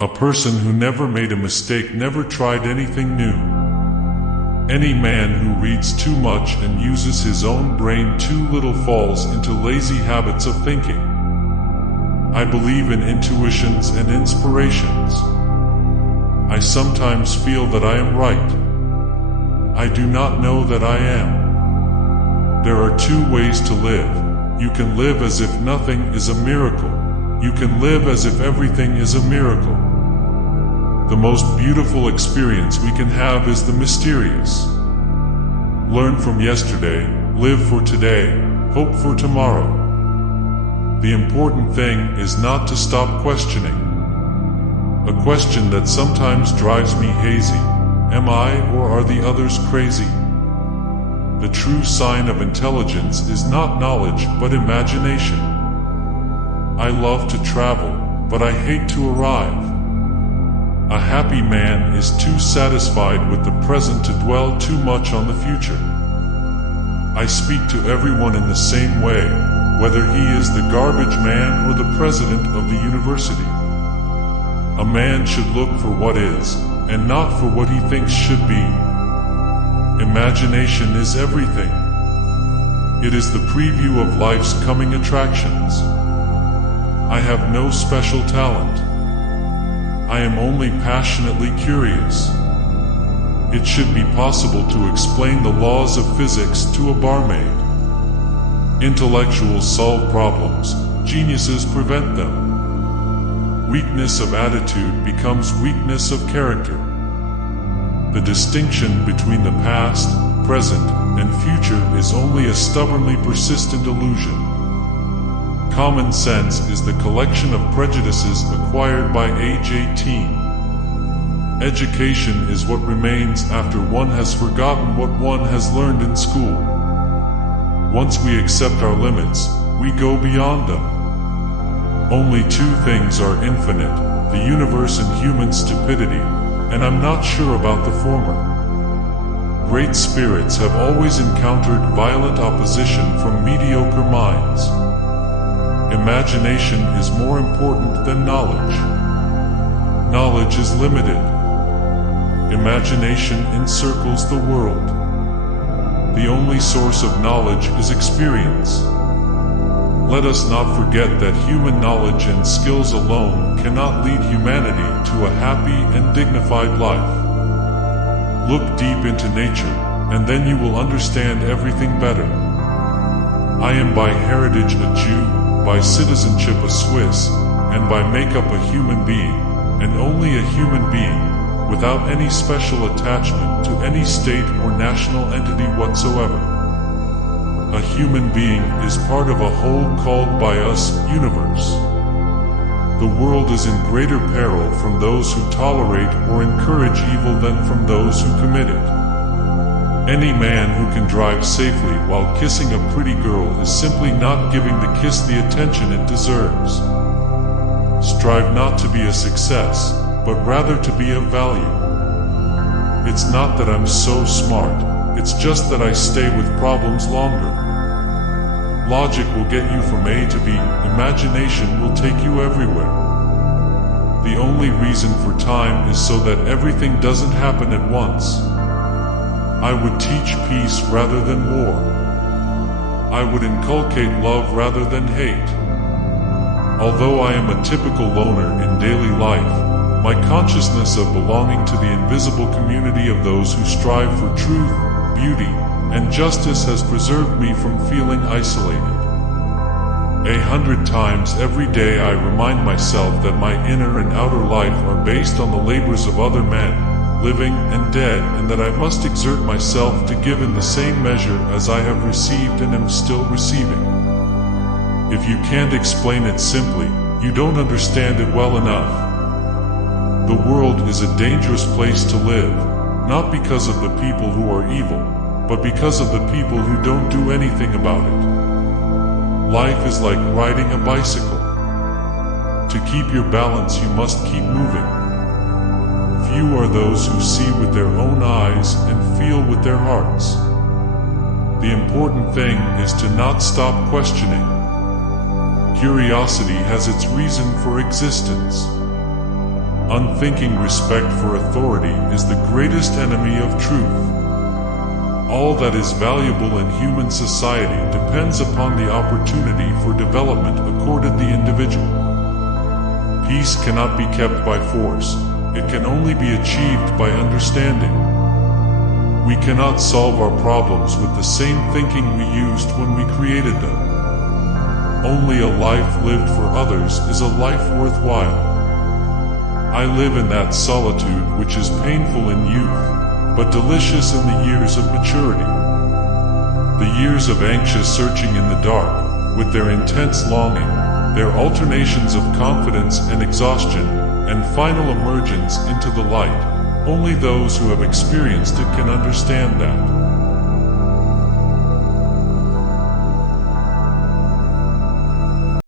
A person who never made a mistake never tried anything new. Any man who reads too much and uses his own brain too little falls into lazy habits of thinking. I believe in intuitions and inspirations. I sometimes feel that I am right. I do not know that I am. There are two ways to live. You can live as if nothing is a miracle. You can live as if everything is a miracle. The most beautiful experience we can have is the mysterious. Learn from yesterday, live for today, hope for tomorrow. The important thing is not to stop questioning. A question that sometimes drives me hazy: am I or are the others crazy? The true sign of intelligence is not knowledge but imagination. I love to travel, but I hate to arrive. A happy man is too satisfied with the present to dwell too much on the future. I speak to everyone in the same way, whether he is the garbage man or the president of the university. A man should look for what is, and not for what he thinks should be. Imagination is everything. It is the preview of life's coming attractions. I have no special talent. I am only passionately curious. It should be possible to explain the laws of physics to a barmaid. Intellectuals solve problems, geniuses prevent them. Weakness of attitude becomes weakness of character. The distinction between the past, present, and future is only a stubbornly persistent illusion. Common sense is the collection of prejudices acquired by age 18. Education is what remains after one has forgotten what one has learned in school. Once we accept our limits, we go beyond them. Only two things are infinite: the universe and human stupidity, and I'm not sure about the former. Great spirits have always encountered violent opposition from mediocre minds. Imagination is more important than knowledge. Knowledge is limited. Imagination encircles the world. The only source of knowledge is experience. Let us not forget that human knowledge and skills alone cannot lead humanity to a happy and dignified life. Look deep into nature, and then you will understand everything better. I am by heritage a Jew, by citizenship a Swiss, and by makeup a human being, and only a human being, without any special attachment to any state or national entity whatsoever. A human being is part of a whole called by us universe. The world is in greater peril from those who tolerate or encourage evil than from those who commit it. Any man who can drive safely while kissing a pretty girl is simply not giving the kiss the attention it deserves. Strive not to be a success, but rather to be of value. It's not that I'm so smart, it's just that I stay with problems longer. Logic will get you from A to B, imagination will take you everywhere. The only reason for time is so that everything doesn't happen at once. I would teach peace rather than war. I would inculcate love rather than hate. Although I am a typical loner in daily life, my consciousness of belonging to the invisible community of those who strive for truth, beauty, and justice has preserved me from feeling isolated. 100 times every day I remind myself that my inner and outer life are based on the labors of other men, living and dead, and that I must exert myself to give in the same measure as I have received and am still receiving. If you can't explain it simply, you don't understand it well enough. The world is a dangerous place to live, not because of the people who are evil, but because of the people who don't do anything about it. Life is like riding a bicycle. To keep your balance, you must keep moving. Few are those who see with their own eyes and feel with their hearts. The important thing is to not stop questioning. Curiosity has its reason for existence. Unthinking respect for authority is the greatest enemy of truth. All that is valuable in human society depends upon the opportunity for development accorded the individual. Peace cannot be kept by force, it can only be achieved by understanding. We cannot solve our problems with the same thinking we used when we created them. Only a life lived for others is a life worthwhile. I live in that solitude which is painful in youth, but delicious in the years of maturity. The years of anxious searching in the dark, with their intense longing, their alternations of confidence and exhaustion, and final emergence into the light, only those who have experienced it can understand that.